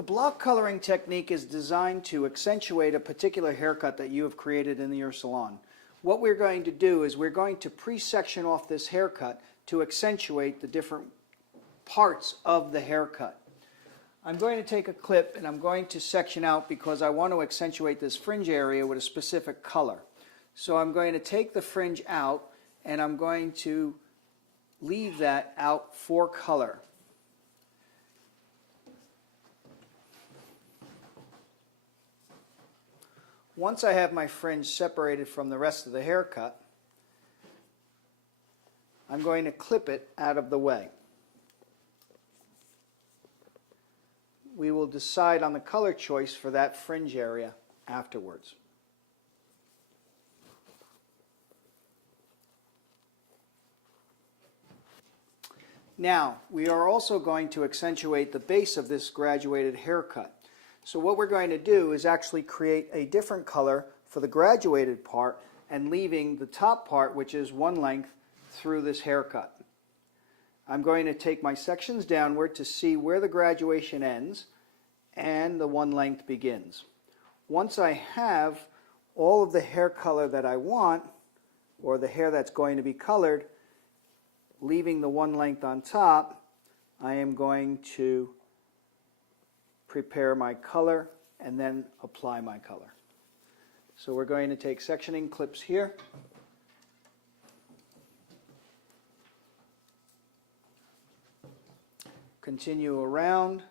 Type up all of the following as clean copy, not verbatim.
The block coloring technique is designed to accentuate a particular haircut that you have created in your salon. What we're going to do is we're going to pre-section off this haircut to accentuate the different parts of the haircut. I'm going to take a clip and I'm going to section out because I want to accentuate this fringe area with a specific color. So I'm going to take the fringe out and I'm going to leave that out for color. Once I have my fringe separated from the rest of the haircut, I'm going to clip it out of the way. We will decide on the color choice for that fringe area afterwards. Now, we are also going to accentuate the base of this graduated haircut. So what we're going to do is actually create a different color for the graduated part and leaving the top part, which is one length, through this haircut. I'm going to take my sections downward to see where the graduation ends and the one length begins. Once I have all of the hair color that I want, or the hair that's going to be colored, leaving the one length on top, I am going to prepare my color and then apply my color. So we're going to take sectioning clips here. Continue around.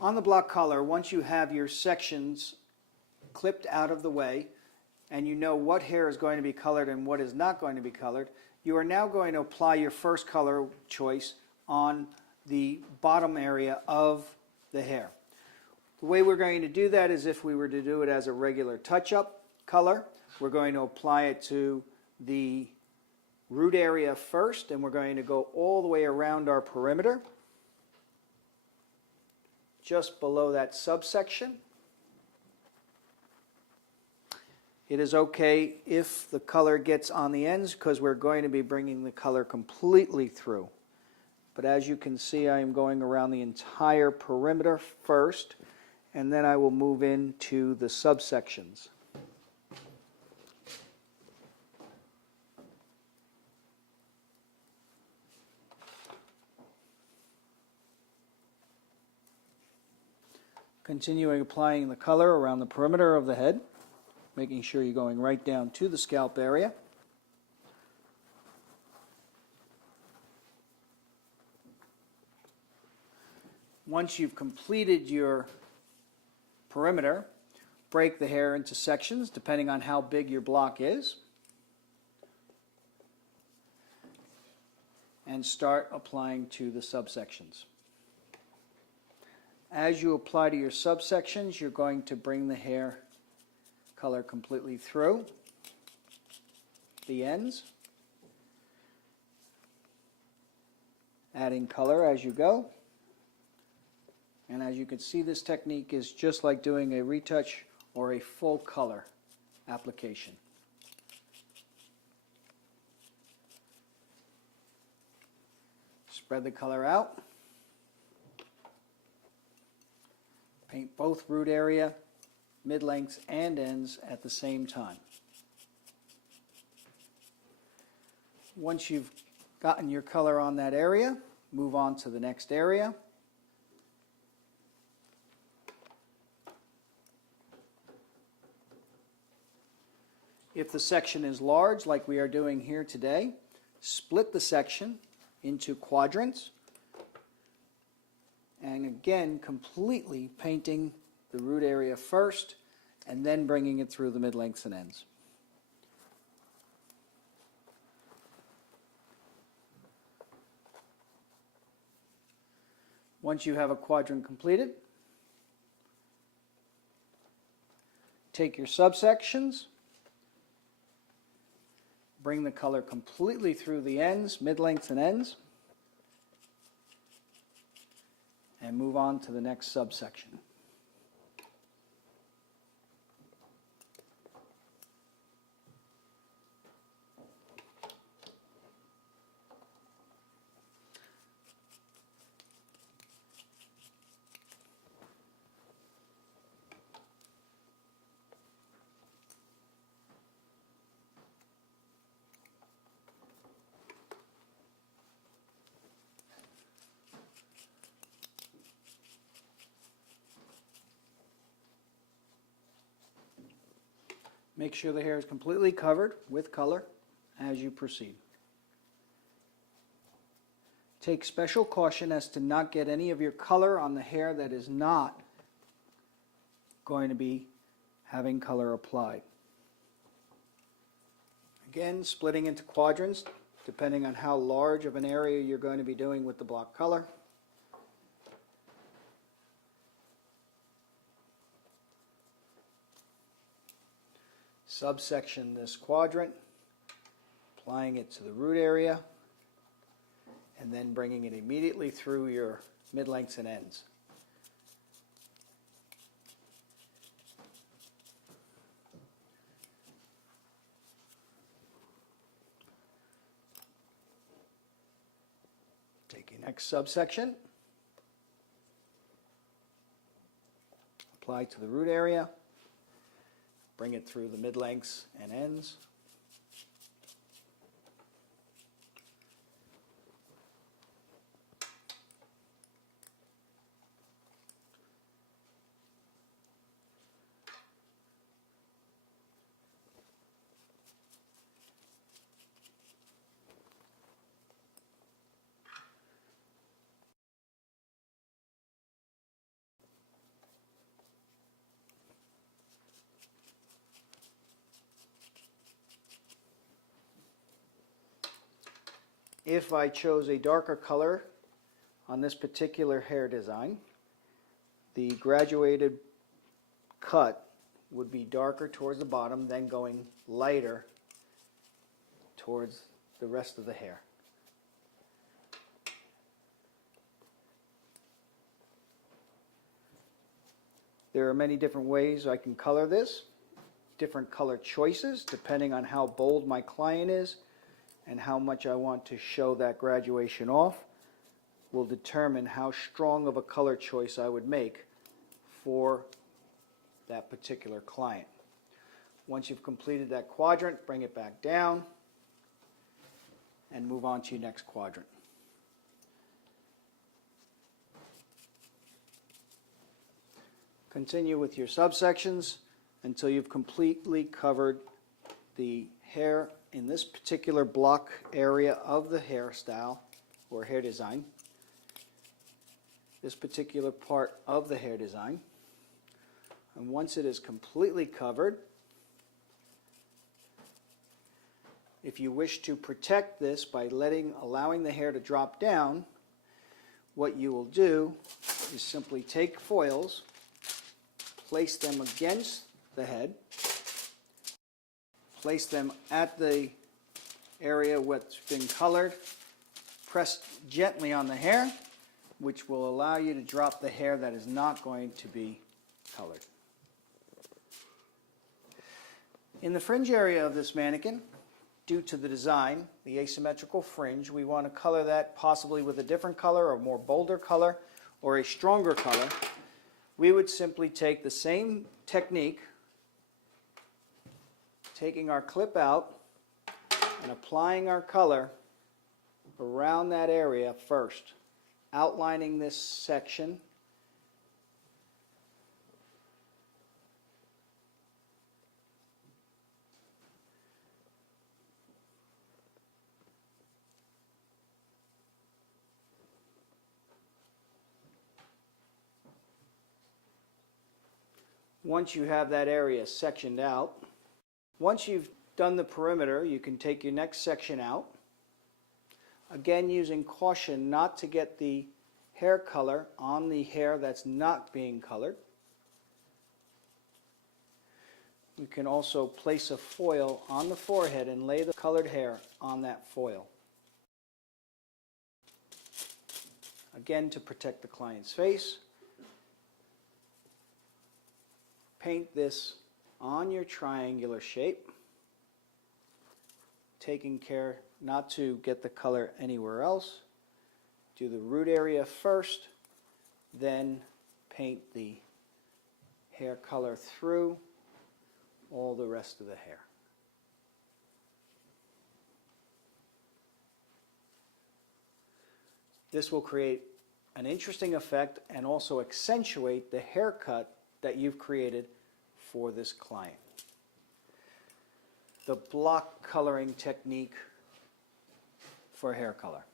On the block collar, once you have your sections clipped out of the way and you know what hair is going to be colored and what is not going to be colored, you are now going to apply your first color choice on the bottom area of the hair. The way we're going to do that is if we were to do it as a regular touch-up color, we're going to apply it to the root area first, and we're going to go all the way around our perimeter, just below that subsection. It is okay if the color gets on the ends because we're going to be bringing the color completely through. But as you can see, I am going around the entire perimeter first, and then I will move into the subsections. Continuing applying the color around the perimeter of the head, making sure you're going right down to the scalp area. Once you've completed your perimeter, break the hair into sections depending on how big your block is, and start applying to the subsections. As you apply to your subsections, you're going to bring the hair color completely through the ends, adding color as you go. And as you can see, this technique is just like doing a retouch or a full color application. Spread the color out. Paint both root area, mid-lengths, and ends at the same time. Once you've gotten your color on that area, move on to the next area. If the section is large, like we are doing here today, split the section into quadrants. And again, completely painting the root area first and then bringing it through the mid-lengths and ends. Once you have a quadrant completed, take your subsections, bring the color completely through the ends, mid-lengths and ends, and move on to the next subsection. Make sure the hair is completely covered with color as you proceed. Take special caution as to not get any of your color on the hair that is not going to be having color applied. Again, splitting into quadrants depending on how large of an area you're going to be doing with the block color. Subsection this quadrant, applying it to the root area, and then bringing it immediately through your mid-lengths and ends. Take your next subsection, apply to the root area, bring it through the mid-lengths and ends. If I chose a darker color on this particular hair design, the graduated cut would be darker towards the bottom, then going lighter towards the rest of the hair. There are many different ways I can color this, different color choices depending on how bold my client is and how much I want to show that graduation off will determine how strong of a color choice I would make for that particular client. Once you've completed that quadrant, bring it back down and move on to your next quadrant. Continue with your subsections until you've completely covered the hair in this particular block area of the hairstyle or hair design, this particular part of the hair design. And once it is completely covered, if you wish to protect this by allowing the hair to drop down, what you will do is simply take foils, place them against the head, place them at the area what's been colored, press gently on the hair, which will allow you to drop the hair that is not going to be colored. In the fringe area of this mannequin, due to the design, the asymmetrical fringe, we want to color that possibly with a different color, or more bolder color, or a stronger color. We would simply take the same technique, taking our clip out and applying our color around that area first, outlining this section. Once you have that area sectioned out, once you've done the perimeter, you can take your next section out. Again, using caution not to get the hair color on the hair that's not being colored. You can also place a foil on the forehead and lay the colored hair on that foil. Again, to protect the client's face. Paint this on your triangular shape, taking care not to get the color anywhere else. Do the root area first, then paint the hair color through all the rest of the hair. This will create an interesting effect and also accentuate the haircut that you've created for this client. The block coloring technique for hair color.